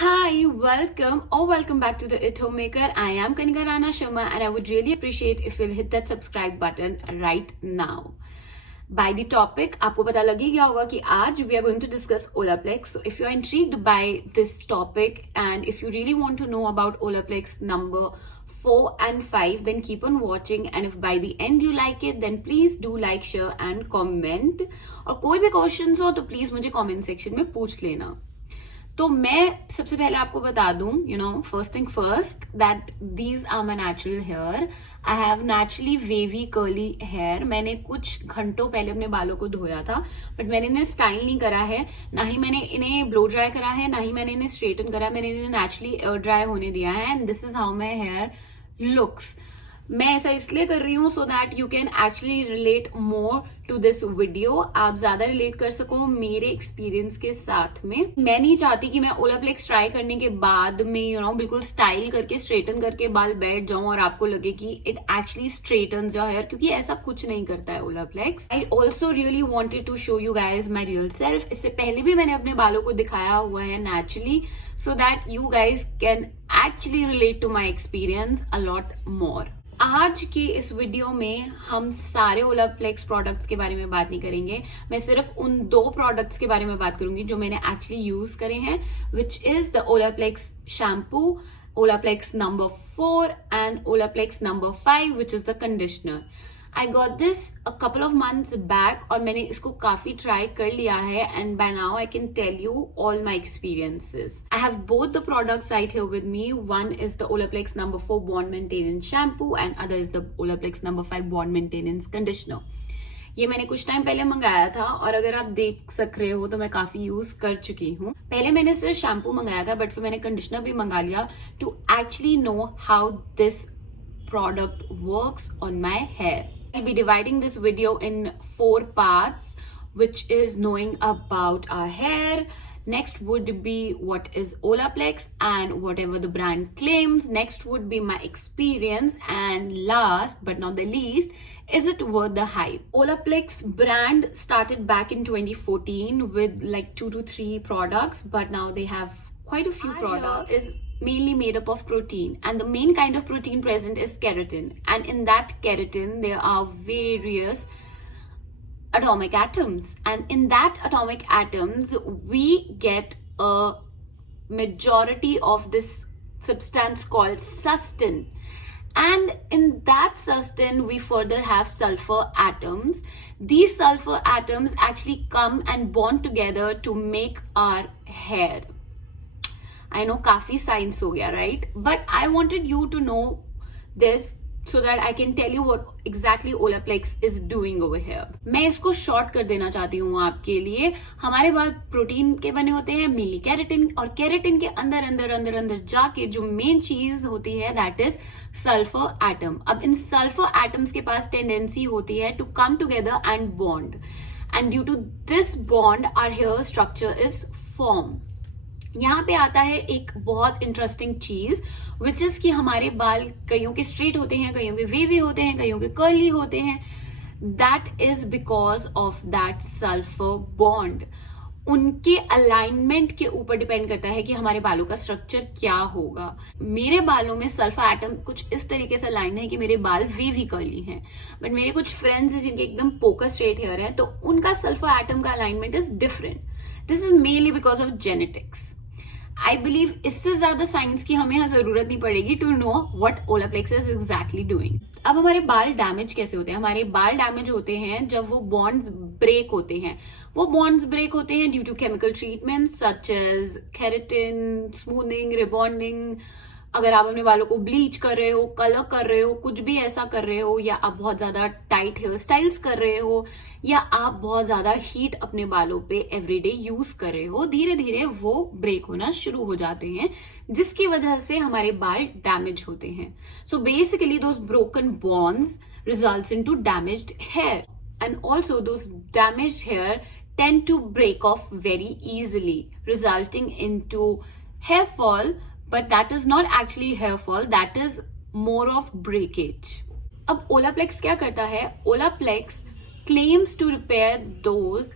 Hi, welcome back to the It Homemaker. I am Kanika Rana Sharma and I would really appreciate if you'll hit that subscribe button right now. By the topic, आपको पता लग ही गया होगा कि आज we are going to discuss Olaplex. So if you are intrigued by this topic and if you really want to know about Olaplex number 4 and 5, then keep on watching, and if by the end you like it, then please do like, share and comment. और कोई भी questions हो तो please मुझे comment section में पूछ लेना. तो मैं सबसे पहले आपको बता दूं, first thing first, that these are my natural hair. I have naturally wavy curly hair. मैंने कुछ घंटों पहले अपने बालों को धोया था, बट मैंने इन्हें स्टाइल नहीं करा है, ना ही मैंने इन्हें ब्लो ड्राई करा है, ना ही मैंने इन्हें स्ट्रेटन करा है. मैंने इन्हें नेचुरली एयर ड्राई होने दिया है and this is how my hair looks. मैं ऐसा इसलिए कर रही हूँ so that you can actually relate more to this video. आप ज्यादा रिलेट कर सको मेरे एक्सपीरियंस के साथ में. मैं नहीं चाहती कि मैं ओलाप्लेक्स ट्राई करने के बाद में बिल्कुल स्टाइल करके स्ट्रेटन करके बाल बैठ जाऊं और आपको लगे कि it actually straightens your hair, क्योंकि ऐसा कुछ नहीं करता है Olaplex. I also really wanted to show you guys my real self. इससे पहले भी मैंने अपने बालों को दिखाया हुआ है naturally, so that you guys can actually relate to my experience a lot more. आज के इस वीडियो में हम सारे ओलाप्लेक्स प्रोडक्ट्स के बारे में बात नहीं करेंगे. मैं सिर्फ उन 2 प्रोडक्ट्स के बारे में बात करूंगी जो मैंने एक्चुअली यूज करे हैं, which is the Olaplex shampoo, Olaplex number 4 and Olaplex number 5, which is the conditioner. I got this a couple of months back और मैंने इसको काफी ट्राई कर लिया है and by now I can tell you all my experiences. I have both the products right here with me. One is the Olaplex number 4 bond maintenance shampoo and other is the Olaplex number 5 bond maintenance conditioner. ये मैंने कुछ time पहले मंगाया था और अगर आप देख सक रहे हो तो मैं काफी यूज कर चुकी हूँ. पहले मैंने सिर्फ शैम्पू मंगाया था, बट फिर मैंने कंडीशनर भी मंगा लिया to actually know how this product works on my hair. I'll be dividing this video in 4 parts, which is knowing about our hair. Next would be what is Olaplex and whatever the brand claims. Next would be my experience, and last but not the least, is it worth the hype? Olaplex brand started back in 2014 with like 2 to 3 products, but now they have quite a few products. Is mainly made up of protein, and the main kind of protein present is keratin, and in that keratin there are various atomic atoms, and in that atomic atoms we get a majority of this substance called sustain, and in that sustain we further have sulfur atoms. These sulfur atoms actually come and bond together to make our hair. I know काफी science हो गया, right? But I wanted you to know this so that I can tell you what exactly Olaplex is doing over here. मैं इसको short कर देना चाहती हूँ आपके लिए. हमारे बाल प्रोटीन के बने होते हैं, मेनली केराटिन, और केराटिन के अंदर अंदर अंदर अंदर जाके जो मेन चीज होती है दैट इज सल्फर एटम. अब इन सल्फर एटम्स के पास टेंडेंसी होती है to come together and bond, and due to this bond our hair structure is form. यहाँ पे आता है एक बहुत इंटरेस्टिंग चीज, विच इज कि हमारे बाल कईयों के स्ट्रेट होते हैं, कईयों के वेवी होते हैं, कईयों के कर्ली होते हैं. That is because of that sulphur bond. उनके अलाइनमेंट के ऊपर डिपेंड करता है कि हमारे बालों का स्ट्रक्चर क्या होगा. मेरे बालों में सल्फर एटम कुछ इस तरीके से अलाइन है कि मेरे बाल वेवी कर्ली हैं, बट मेरे कुछ फ्रेंड्स हैं जिनके एकदम पोकर स्ट्रेट हेयर है, तो उनका सल्फर एटम का alignment is different. This is mainly because of genetics. I believe इससे ज्यादा साइंस की हमें जरूरत नहीं पड़ेगी to know what Olaplex is exactly doing. अब हमारे बाल डैमेज कैसे होते हैं? हमारे बाल डैमेज होते हैं जब वो बॉन्ड्स ब्रेक होते हैं. वो बॉन्ड्स ब्रेक होते हैं due to chemical treatment such as keratin, smoothening, rebonding. अगर आप अपने बालों को ब्लीच कर रहे हो, कलर कर रहे हो, कुछ भी ऐसा कर रहे हो, या आप बहुत ज्यादा टाइट हेयर स्टाइल्स कर रहे हो, या आप बहुत ज्यादा हीट अपने बालों पे एवरीडे यूज कर रहे हो, धीरे धीरे वो ब्रेक होना शुरू हो जाते हैं, जिसकी वजह से हमारे बाल डैमेज होते हैं. So basically those broken bonds results into damaged hair, and also those damaged hair tend to break off very easily, resulting into hair fall. But that is not actually hair fall, that is more of breakage. अब Olaplex क्या करता है? Olaplex claims to repair those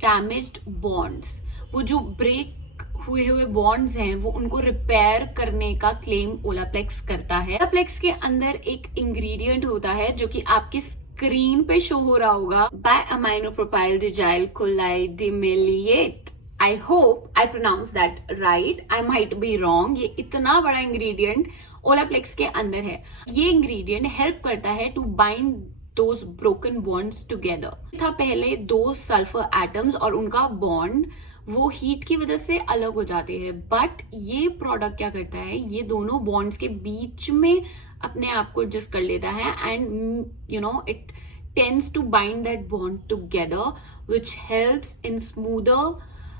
damaged bonds. वो जो break हुए हुए bonds हैं वो उनको रिपेयर करने का क्लेम ओलाप्लेक्स करता है। ओलाप्लेक्स के अंदर एक इंग्रेडिएंट होता है जो कि आपकी स्क्रीन पे शो हो रहा होगा, बाय अमाइनोप्रोपाइल डिजाइल chloride dimaleate. I hope I pronounce that right, I might be wrong. ये इतना बड़ा इंग्रेडिएंट ओलाप्लेक्स के अंदर है। ये इंग्रेडिएंट हेल्प करता है to bind those broken bonds together. था पहले 2 सल्फर एटम्स और उनका बॉन्ड वो हीट की वजह से अलग हो जाते हैं, बट ये प्रोडक्ट क्या करता है, ये दोनों बॉन्ड्स के बीच में अपने आप को एडजस्ट कर लेता है and you know it tends to bind that bond together which helps in smoother,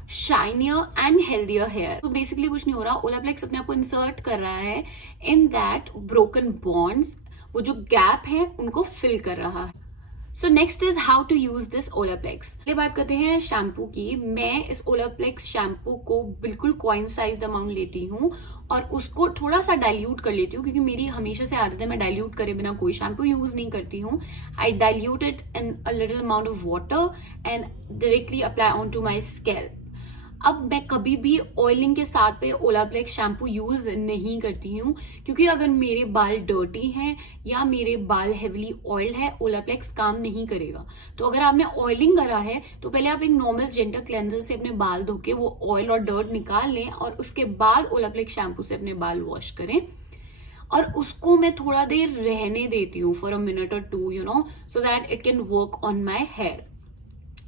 shinier and healthier hair. तो बेसिकली कुछ नहीं हो रहा, ओलाप्लेक्स अपने आप को इंसर्ट कर रहा है इन दैट ब्रोकन बॉन्ड्स, वो जो गैप है उनको फिल कर रहा है। So next is how to use this Olaplex. ये बात करते हैं शैम्पू की। मैं इस ओलाप्लेक्स शैम्पू को बिल्कुल कॉइन साइज्ड अमाउंट लेती हूँ और उसको थोड़ा सा डाइल्यूट कर लेती हूँ, क्योंकि मेरी हमेशा से आदत है मैं डाइल्यूट करे बिना कोई शैम्पू यूज नहीं करती हूँ। I dilute it in a little amount of water and directly apply on to my scalp. अब मैं कभी भी ऑयलिंग के साथ पे ओलाप्लेक्स शैम्पू यूज नहीं करती हूँ, क्योंकि अगर मेरे बाल डर्टी हैं या मेरे बाल हेवीली ऑयल है, ओलाप्लेक्स काम नहीं करेगा। तो अगर आपने ऑयलिंग करा है तो पहले आप एक नॉर्मल जेंटल क्लेंजर से अपने बाल धो के वो ऑयल और डर्ट निकाल लें और उसके बाद ओलाप्लेक्स शैम्पू से अपने बाल वॉश करें। और उसको मैं थोड़ा देर रहने देती हूँ फॉर अ मिनट और 2, you know, so that it can work on my hair.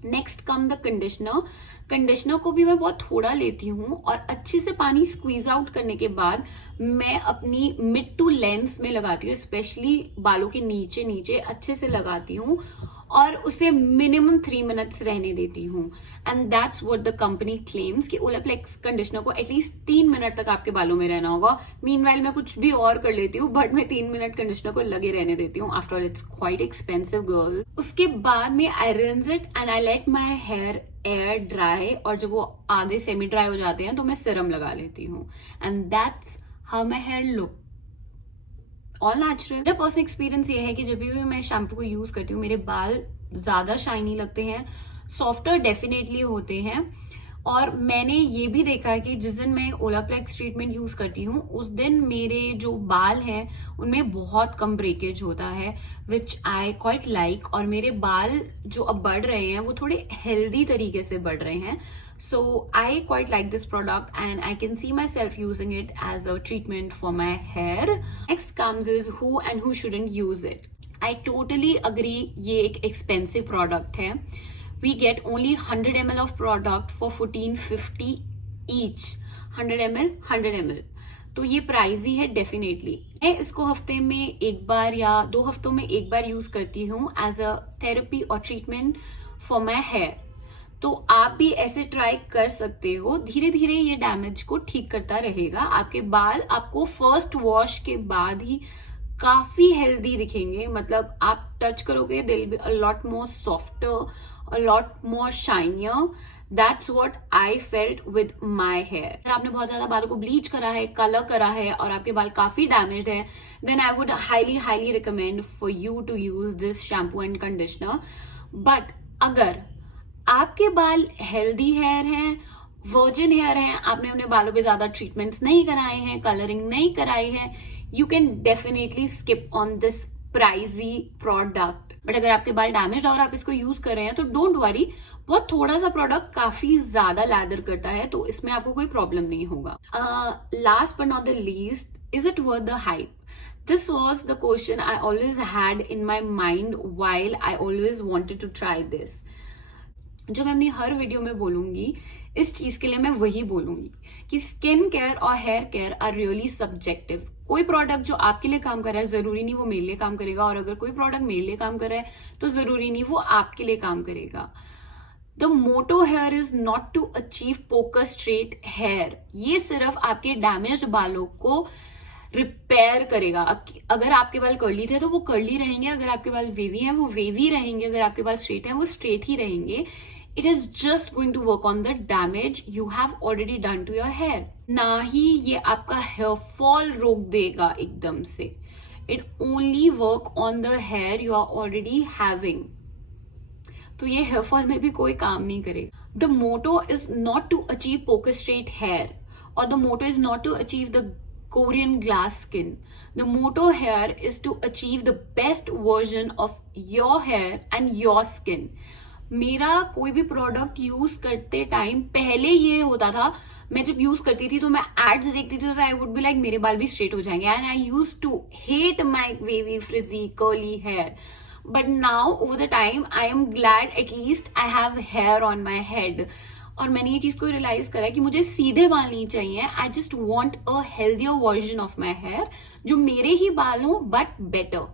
Next come the conditioner. Conditioner को भी मैं बहुत थोड़ा लेती हूँ और अच्छे से पानी स्क्वीज आउट करने के बाद मैं अपनी मिड टू लेंस में लगाती हूँ, स्पेशली बालों के नीचे नीचे अच्छे से लगाती हूँ और उसे मिनिमम 3 मिनट्स रहने देती हूँ। And that's what the company claims कि ओलाप्लेक्स कंडीशनर को एटलीस्ट 3 मिनट तक आपके बालों में रहना होगा। मीनवाइल मैं कुछ भी और कर लेती हूँ, बट मैं 3 मिनट कंडीशनर को लगे रहने देती हूँ। After all it's quite expensive girl. उसके बाद में I rinse it and I let my hair air dry, और जब वो आधे सेमी ड्राई हो जाते हैं तो मैं सीरम लगा लेती हूँ। And that's how my hair look, all natural. मेरा पर्सनल एक्सपीरियंस ये है कि जब भी मैं शैम्पू को यूज करती हूँ मेरे बाल ज्यादा शाइनी लगते हैं, सॉफ्टर डेफिनेटली होते हैं। और मैंने ये भी देखा है कि जिस दिन मैं ओलाप्लेक्स ट्रीटमेंट यूज करती हूँ उस दिन मेरे जो बाल हैं उनमें बहुत कम ब्रेकेज होता है, विच आई क्वाइट लाइक। और मेरे बाल जो अब बढ़ रहे हैं वो थोड़े हेल्दी तरीके से बढ़ रहे हैं। So I quite like this product and I can see myself using it as a treatment for my hair. Next comes is who and who shouldn't use it. I totally agree, ये एक expensive product है। We get only 100 ml of product for 1450 each. 100 ml 100 ml, तो ये pricey है definitely. मैं इसको हफ्ते में एक बार या 2 हफ्तों में एक बार यूज करती हूँ एज अ थेरेपी और ट्रीटमेंट फॉर माई हेयर। तो आप भी ऐसे ट्राई कर सकते हो, धीरे धीरे ये डैमेज को ठीक करता रहेगा। आपके बाल आपको फर्स्ट वॉश के बाद ही काफी हेल्दी दिखेंगे, मतलब आप टच करोगे they will be a lot more softer, a lot more shinier. That's what I felt with my hair. अगर आपने बहुत ज्यादा बालों को ब्लीच करा है, कलर करा है और आपके बाल काफी डैमेज्ड है, then I would highly recommend for you to use this shampoo and conditioner. But अगर आपके बाल हेल्दी हेयर हैं, वर्जिन हेयर हैं, आपने अपने बालों पे ज्यादा ट्रीटमेंट्स नहीं कराए हैं, कलरिंग नहीं कराई है, you can definitely skip on this pricey product. But अगर आपके बाल डैमेज और आप इसको यूज कर रहे हैं तो डोंट वरी, बहुत थोड़ा सा प्रोडक्ट काफी ज्यादा लैदर करता है, तो इसमें आपको कोई प्रॉब्लम नहीं होगा। Last but not the least, is it worth the hype? This was the question I always had in my mind while I always wanted to try this. जो मैं अपनी हर वीडियो में बोलूंगी इस चीज के लिए मैं वही बोलूंगी कि स्किन केयर और hair care are really subjective. कोई प्रोडक्ट जो आपके लिए काम कर रहा है जरूरी नहीं वो मेरे लिए काम करेगा, और अगर कोई प्रोडक्ट मेरे लिए काम कर रहा है तो जरूरी नहीं वो आपके लिए काम करेगा। The motto hair is not to achieve poker straight hair, ये सिर्फ आपके डैमेज्ड बालों को रिपेयर करेगा। अगर आपके बाल कर्ली थे तो वो कर्ली रहेंगे, अगर आपके बाल वेवी हैं वो वेवी रहेंगे, अगर आपके बाल स्ट्रेट हैं वो स्ट्रेट ही रहेंगे। It is just going to work on the damage you have already done to your hair, ना ही ये आपका हेयर फॉल रोक देगा एकदम से। It only work on the hair you are already having. तो ये हेयर फॉल में भी कोई काम नहीं करेगा. The motto is not to achieve poker straight hair, or the motto is not to achieve the Korean glass skin. The motto here is to achieve the best version of your hair and your skin. मेरा कोई भी product use करते time पहले ये होता था, मैं जब यूज करती थी तो मैं एड्स देखती थी तो आई वुड बी लाइक मेरे बाल भी स्ट्रेट हो जाएंगे, and I use to hate my wavy frizzy curly hair. But now over the time I am glad at least I have hair on my head. और मैंने ये चीज को रियलाइज करा कि मुझे सीधे बाल नहीं चाहिए. I just want a healthier version of my hair जो मेरे ही बाल हो बट बेटर.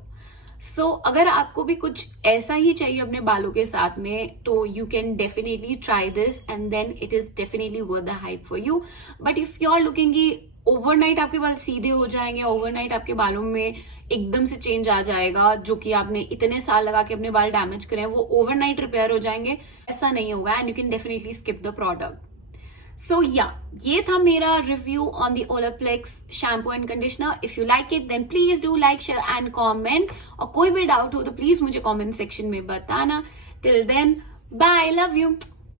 सो अगर आपको भी कुछ ऐसा ही चाहिए अपने बालों के साथ में तो you can definitely try this and then it is definitely worth the hype for you. But if you are looking की ओवरनाइट आपके बाल सीधे हो जाएंगे, ओवरनाइट आपके बालों में एकदम से चेंज आ जाएगा, जो कि आपने इतने साल लगा के अपने बाल डैमेज करे हैं वो ओवरनाइट रिपेयर हो जाएंगे, ऐसा नहीं होगा and you can definitely skip the product. So या ये था मेरा review on the Olaplex shampoo and conditioner. If you like it then please do like, share and comment. और कोई भी डाउट हो तो प्लीज मुझे कॉमेंट सेक्शन में बताना. Till then bye, love you.